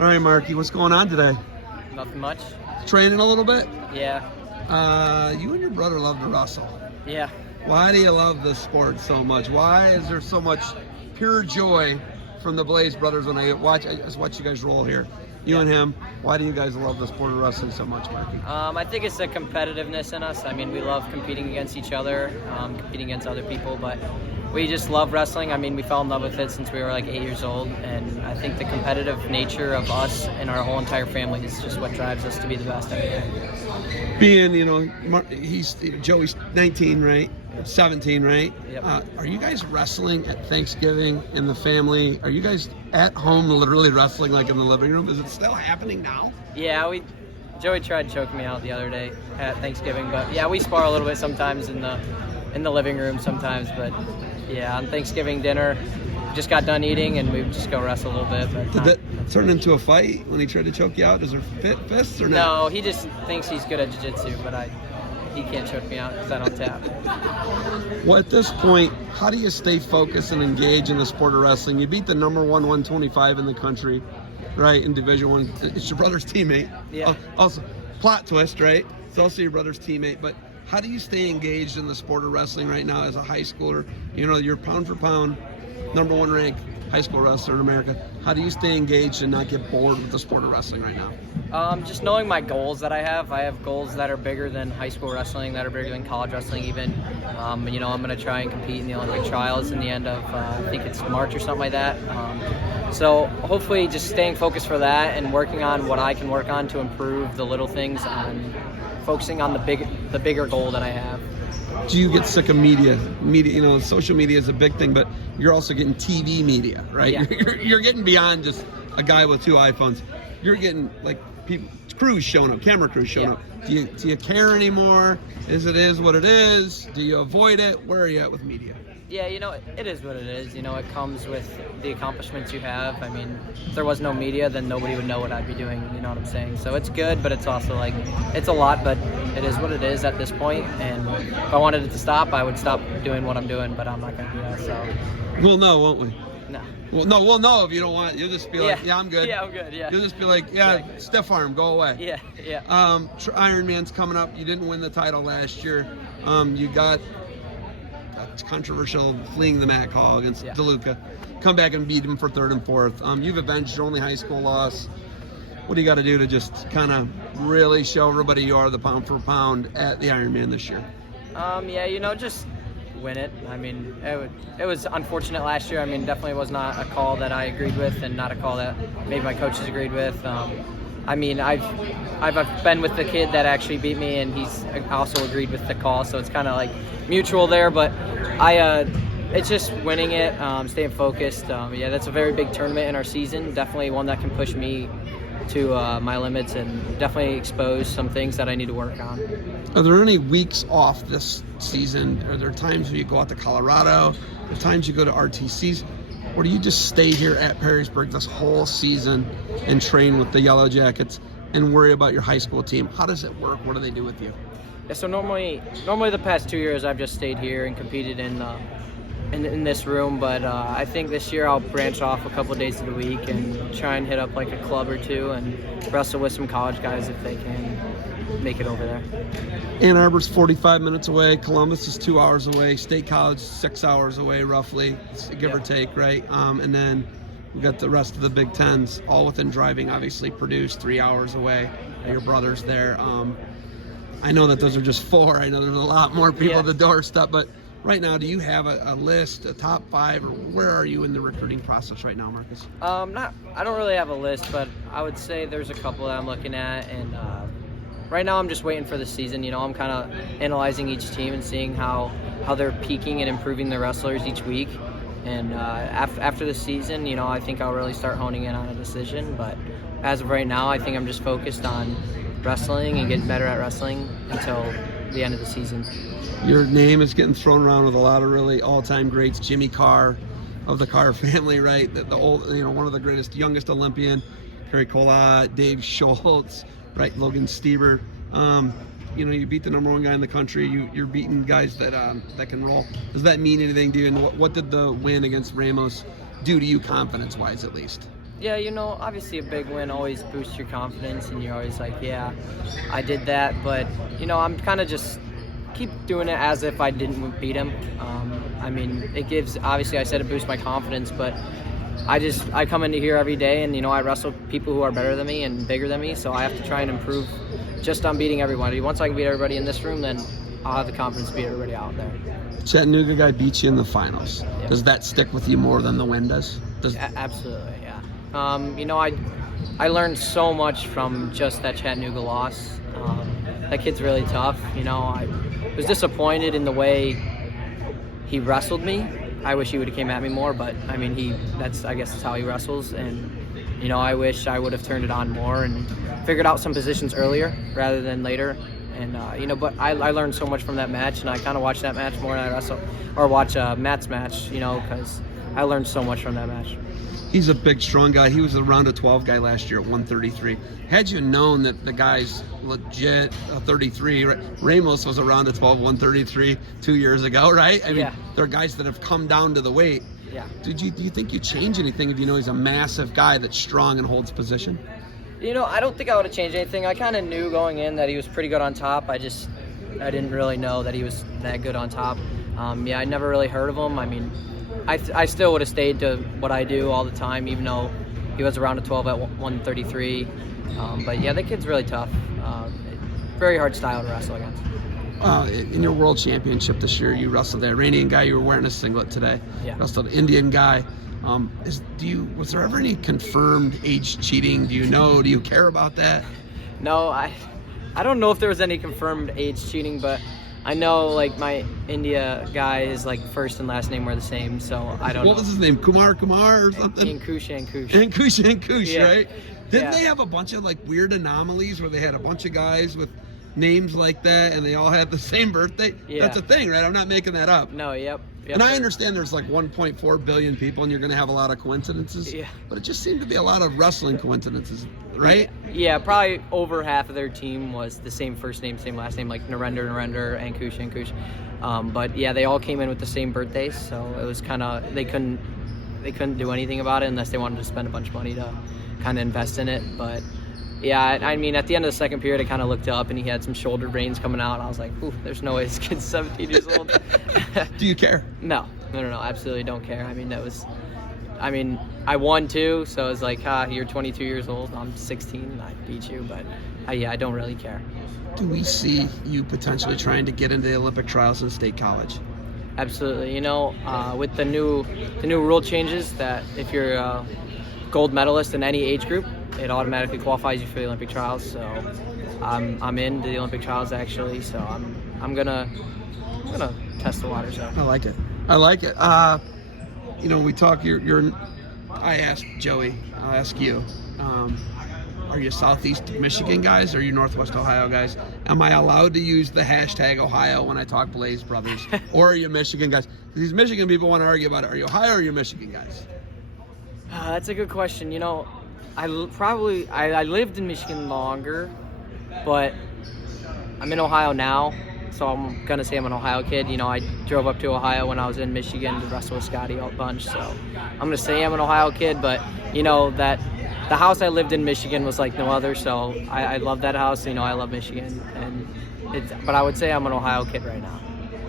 All right, Marky, what's going on today? Nothing much. Training a little bit? Yeah. You and your brother love to wrestle. Yeah. Why do you love this sport so much? Why is there so much pure joy from the Blaze brothers when I just watch you guys roll here? You and him. Why do you guys love the sport of wrestling so much, Marky? I think it's the competitiveness in us. I mean, we love competing against each other, competing against other people, but we just love wrestling. I mean, we fell in love with it since we were like 8 years old, and I think the competitive nature of us and our whole entire family is just what drives us to be the best at it. Being, Joey's 19, right? 17, right? Yep. Are you guys wrestling at Thanksgiving in the family? Are you guys at home literally wrestling like in the living room? Is it still happening now? Yeah, Joey tried to choke me out the other day at Thanksgiving, but yeah, we spar a little bit sometimes in the living room sometimes, but yeah, on Thanksgiving dinner, just got done eating and we just go wrestle a little bit. But did that turn into a fight when he tried to choke you out? Is there fists or not? No, he just thinks he's good at jiu-jitsu, but he can't choke me out because I don't tap. Well, at this point, how do you stay focused and engaged in the sport of wrestling? You beat the number 125 in the country, right, in Division I. It's your brother's teammate. Yeah. Also, plot twist, right? It's also your brother's teammate, but how do you stay engaged in the sport of wrestling right now as a high schooler? You know, you're pound for pound, number 1 ranked high school wrestler in America. How do you stay engaged and not get bored with the sport of wrestling right now? Just knowing my goals that I have goals that are bigger than high school wrestling, that are bigger than college wrestling even. I'm going to try and compete in the Olympic trials in the end of, I think it's March or something like that. So hopefully just staying focused for that and working on what I can work on to improve the little things and focusing on the bigger goal that I have. Do you get sick of media? Social media is a big thing, but you're also getting TV media, right? Yeah. You're getting beyond just a guy with 2 iPhones. You're getting like people, crews showing up, camera crews showing up. Do you care anymore? Is what it is? Do you avoid it? Where are you at with media? Yeah, it is what it is. It comes with the accomplishments you have. I mean, if there was no media, then nobody would know what I'd be doing, you know what I'm saying? So it's good, but it's also like, it's a lot, but it is what it is at this point. And if I wanted it to stop, I would stop doing what I'm doing, but I'm not going to do that, so. We'll know, won't we? No. Well, no, we'll know if you don't want it. You'll just be like, yeah, I'm good. Yeah, I'm good, yeah. You'll just be like, yeah, exactly. stiff arm, go away. Yeah. Ironman's coming up. You didn't win the title last year. You got controversial fleeing the mat call against DeLuca. Come back and beat him for 3rd and 4th. You've avenged your only high school loss. What do you got to do to just kind of really show everybody you are the pound for pound at the Ironman this year? Just win it. I mean, it was unfortunate last year. I mean, definitely was not a call that I agreed with and not a call that maybe my coaches agreed with. I mean, I've been with the kid that actually beat me, and he's also agreed with the call, so it's kind of like mutual there. But it's just winning it, staying focused. That's a very big tournament in our season. Definitely one that can push me to my limits and definitely expose some things that I need to work on. Are there any weeks off this season? Are there times where you go out to Colorado? Are there times you go to RTCs? Or do you just stay here at Perrysburg this whole season and train with the Yellow Jackets and worry about your high school team? How does it work? What do they do with you? Yeah, so normally the past 2 years I've just stayed here and competed in this room, but I think this year I'll branch off a couple of days of the week and try and hit up like a club or two and wrestle with some college guys if they can make it over there. Ann Arbor's 45 minutes away. Columbus is 2 hours away. State College 6 hours away, roughly, give or take, right? And then we got the rest of the Big Tens, all within driving. Obviously, Purdue's 3 hours away. Your brother's there. I know that those are just 4. I know there's a lot more people at the doorstep, but right now, do you have a list, a top 5, or where are you in the recruiting process right now, Marcus? I don't really have a list, but I would say there's a couple that I'm looking at, and right now I'm just waiting for the season. I'm kind of analyzing each team and seeing how they're peaking and improving their wrestlers each week. And after the season, I think I'll really start honing in on a decision. But as of right now, I think I'm just focused on wrestling and getting better at wrestling until the end of the season. Your name is getting thrown around with a lot of really all-time greats. Jimmy Carr of the Carr family, right? The old, one of the greatest, youngest Olympian. Kerry Collot, Dave Schultz, right? Logan Stieber. You beat the number 1 guy in the country. You're beating guys that can roll. Does that mean anything to you? And what did the win against Ramos do to you, confidence-wise, at least? Yeah, obviously a big win always boosts your confidence, and you're always like, yeah, I did that. But, I'm kind of just keep doing it as if I didn't beat him. It gives, obviously I said it boosts my confidence, but I come into here every day and, I wrestle people who are better than me and bigger than me, so I have to try and improve just on beating everybody. Once I can beat everybody in this room, then I'll have the confidence to beat everybody out there. Chattanooga guy beat you in the finals. Yeah. Does that stick with you more than the win does? Absolutely, yeah. I learned so much from just that Chattanooga loss. That kid's really tough. I was disappointed in the way he wrestled me. I wish he would have came at me more, but I guess that's how he wrestles. And I wish I would have turned it on more and figured out some positions earlier rather than later. And but I learned so much from that match, and I kind of watch that match more than I wrestle or watch Matt's match. Because I learned so much from that match. He's a big, strong guy. He was a round of 12 guy last year at 133. Had you known that the guy's legit 33, right? Ramos was a round of 12, 133 2 years ago, right? Yeah. There are guys that have come down to the weight. Yeah. Do you think you change anything if you know he's a massive guy that's strong and holds position? I don't think I would have changed anything. I kind of knew going in that he was pretty good on top. I didn't really know that he was that good on top. I never really heard of him. I still would have stayed to what I do all the time, even though he was around a 12 at 133. But yeah, that kid's really tough. Very hard style to wrestle against. In your world championship this year, you wrestled the Iranian guy. You were wearing a singlet today. Yeah. Wrestled an Indian guy. Was there ever any confirmed age cheating? Do you care about that? No, I don't know if there was any confirmed age cheating, but I know my India guy is first and last name were the same, so I don't know. What was his name? Kumar or something? Ankush, yeah. Right? Didn't Yeah. they have a bunch of weird anomalies where they had a bunch of guys with names like that and they all had the same birthday? Yeah. That's a thing, right? I'm not making that up. No, yep. And I understand there's 1.4 billion people and you're going to have a lot of coincidences. Yeah. But it just seemed to be a lot of wrestling coincidences, right? Yeah, probably over half of their team was the same first name, same last name, like Narendra, Ankush. But yeah, they all came in with the same birthdays, so it was kind of they couldn't do anything about it unless they wanted to spend a bunch of money to kind of invest in it. But yeah, at the end of the second period, I kind of looked up and he had some shoulder veins coming out, and I was like, ooh, there's no way this kid's 17 years old. Do you care? No, absolutely don't care. I won too, so it's like, you're 22 years old, I'm 16, and I beat you, but I don't really care. Do we see you potentially trying to get into the Olympic trials in State College? Absolutely. With the new rule changes that if you're a gold medalist in any age group, it automatically qualifies you for the Olympic trials. So I'm into the Olympic trials actually. So I'm gonna test the waters out. I like it. We talk. I asked Joey. I'll ask you. Are you Southeast Michigan guys or are you Northwest Ohio guys? Am I allowed to use the hashtag Ohio when I talk Blaze Brothers? Or are you Michigan guys? These Michigan people want to argue about it. Are you Ohio or are you Michigan guys? That's a good question. I lived in Michigan longer, but I'm in Ohio now, so I'm going to say I'm an Ohio kid. I drove up to Ohio when I was in Michigan to wrestle with Scotty a bunch, so I'm going to say I'm an Ohio kid, but that the house I lived in Michigan was like no other, so I love that house. I love Michigan, but I would say I'm an Ohio kid right now.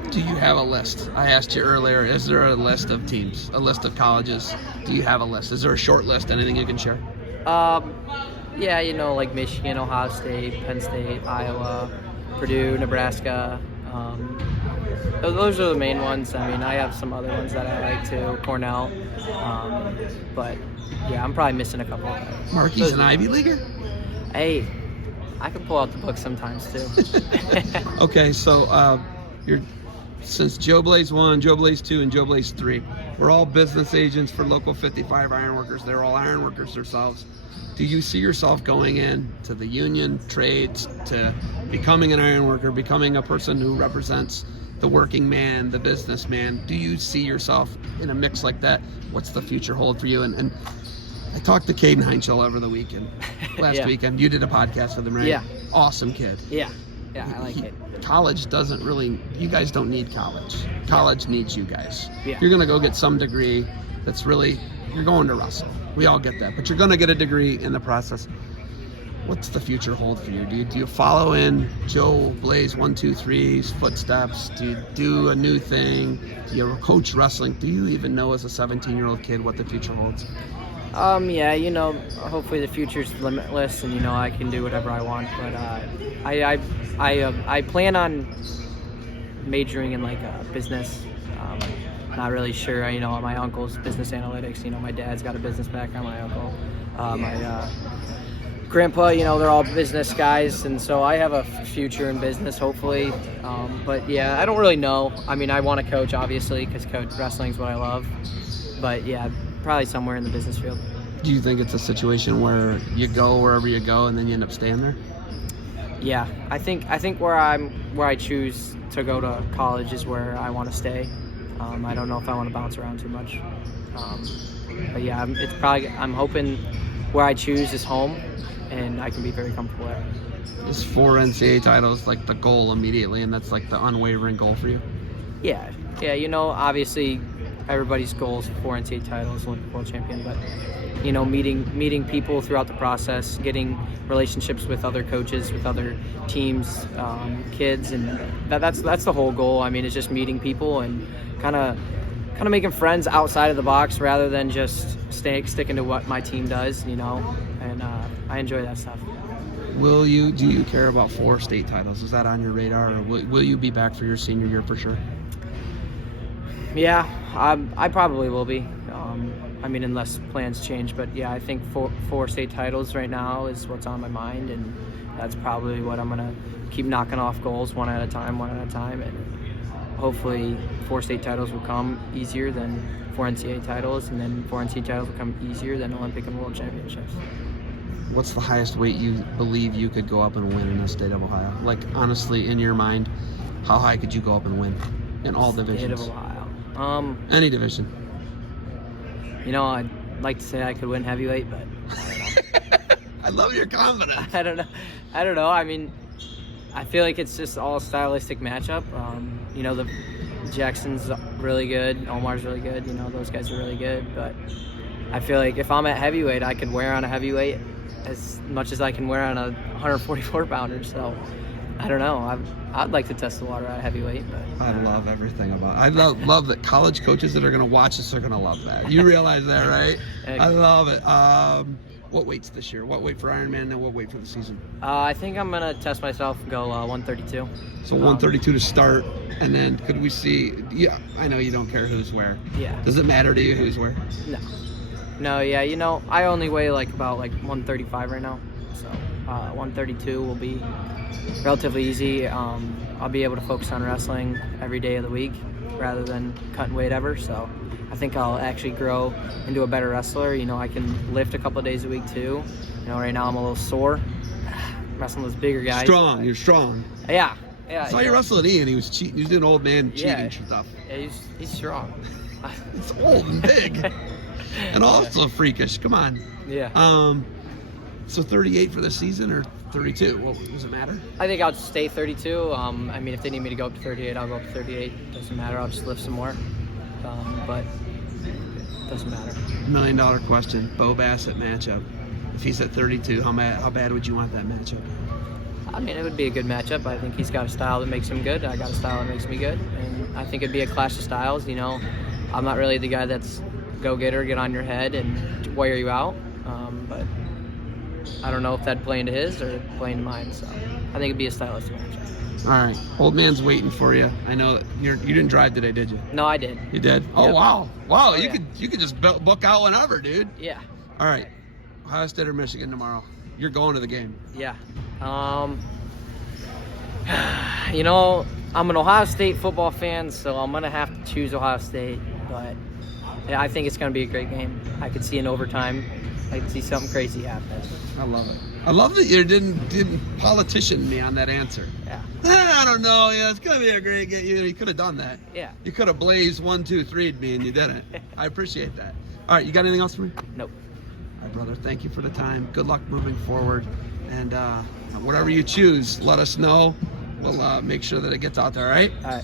Do you have a list? I asked you earlier, is there a list of teams, a list of colleges? Do you have a list? Is there a short list? Anything you can share? Yeah, like Michigan, Ohio State, Penn State, Iowa, Purdue, Nebraska. Those are the main ones. I have some other ones that I like too, Cornell. But yeah, I'm probably missing a couple. Marky's an Ivy Leaguer? Hey, I can pull out the book sometimes too. Okay, so since Joe Blaze 1, Joe Blaze 2, and Joe Blaze 3, we're all business agents for Local 55 ironworkers. They're all ironworkers themselves. Do you see yourself going in to the union, trades, to becoming an ironworker, becoming a person who represents the working man, the businessman? Do you see yourself in a mix like that? What's the future hold for you? And I talked to Caden Heinschel over the weekend, last weekend. You did a podcast with him, right? Yeah. Awesome kid. Yeah, I like it. College doesn't really, you guys don't need college. College needs you guys. Yeah. You're going to go get some degree that's really, you're going to wrestle. We all get that, but you're going to get a degree in the process. What's the future hold for you? Do you follow in Joe Blaze 1-2-3's footsteps? Do you do a new thing? Do you coach wrestling? Do you even know as a 17-year-old kid what the future holds? Yeah, hopefully the future's limitless, and I can do whatever I want. But I plan on majoring in like business. Not really sure. My uncle's business analytics. My dad's got a business background. My uncle, my grandpa. They're all business guys, and so I have a future in business, hopefully. But yeah, I don't really know. I want to coach, obviously, because wrestling is what I love. But yeah, probably somewhere in the business field. Do you think it's a situation where you go wherever you go and then you end up staying there? Yeah, I think where I choose to go to college is where I want to stay. I don't know if I want to bounce around too much. But yeah, I'm hoping where I choose is home, and I can be very comfortable there. Is 4 NCAA titles like the goal immediately, and that's like the unwavering goal for you? Yeah. Obviously everybody's goal is 4 NCAA titles, Olympic world champion, but meeting people throughout the process, getting relationships with other coaches, with other teams, kids, and that's the whole goal. It's just meeting people and kind of making friends outside of the box rather than just sticking to what my team does, and I enjoy that stuff. Do you care about 4 state titles? Is that on your radar, or will you be back for your senior year for sure? Yeah, I probably will be. Unless plans change. But yeah, I think 4 state titles right now is what's on my mind, and that's probably what I'm gonna keep knocking off goals one at a time, and hopefully 4 state titles will come easier than 4 NCAA titles, and then 4 NCAA titles will come easier than Olympic and World Championships. What's the highest weight you believe you could go up and win in the state of Ohio? Like, honestly, in your mind, how high could you go up and win in all divisions? State of Ohio. Any division. I'd like to say I could win heavyweight, but I love your confidence. I don't know. I feel like it's just all a stylistic matchup. The Jackson's really good, Omar's really good. Those guys are really good. But I feel like if I'm at heavyweight, I could wear on a heavyweight as much as I can wear on a 144 pounder. So I don't know. I'd like to test the water at heavyweight. But I love everything about it. I love that college coaches that are going to watch this are going to love that. You realize that, right? I love it. What weights this year? What weight for Ironman and what weight for the season? I think I'm going to test myself and go 132. So 132 to start, and then could we see, yeah, I know you don't care who's where. Yeah. Does it matter to you who's where? No, yeah, I only weigh about 135 right now. So 132 will be relatively easy. I'll be able to focus on wrestling every day of the week rather than cutting weight ever. So I think I'll actually grow into a better wrestler. I can lift a couple of days a week too. Right now I'm a little sore wrestling those bigger guys. You're strong. Yeah. I saw you wrestle at Ian. He was cheating. He was doing old man cheating stuff. Yeah, he's strong. It's old and big. And also freakish. Come on. Yeah. So 38 for the season or 32? Well, does it matter? I think I'll just stay 32. If they need me to go up to 38, I'll go up to 38. Doesn't matter. I'll just lift some more. But it doesn't matter. $1 million question. Bo Bassett matchup. If he's at 32, how bad would you want that matchup? It would be a good matchup. I think he's got a style that makes him good. I got a style that makes me good. And I think it'd be a clash of styles. I'm not really the guy that's go-getter, get on your head and wear you out. But I don't know if that'd play into his or play into mine. So I think it'd be a stylistic matchup. All right. Old man's waiting for you. I know that you didn't drive today, did you? No, I did. You did? Yep. Oh, wow. Wow, Oh, you could just book out whenever, dude. Yeah. All right. Ohio State or Michigan tomorrow? You're going to the game. Yeah. I'm an Ohio State football fan, so I'm going to have to choose Ohio State. But yeah, I think it's going to be a great game. I could see an overtime. I could see something crazy happen. I love it. I love that you didn't politician me on that answer. Yeah. I don't know. Yeah, it's going to be a great game. You could have done that. Yeah. You could have blazed 1, 2, 3'd me, and you didn't. I appreciate that. All right, you got anything else for me? Nope. All right, brother. Thank you for the time. Good luck moving forward. And whatever you choose, let us know. We'll make sure that it gets out there, all right? All right.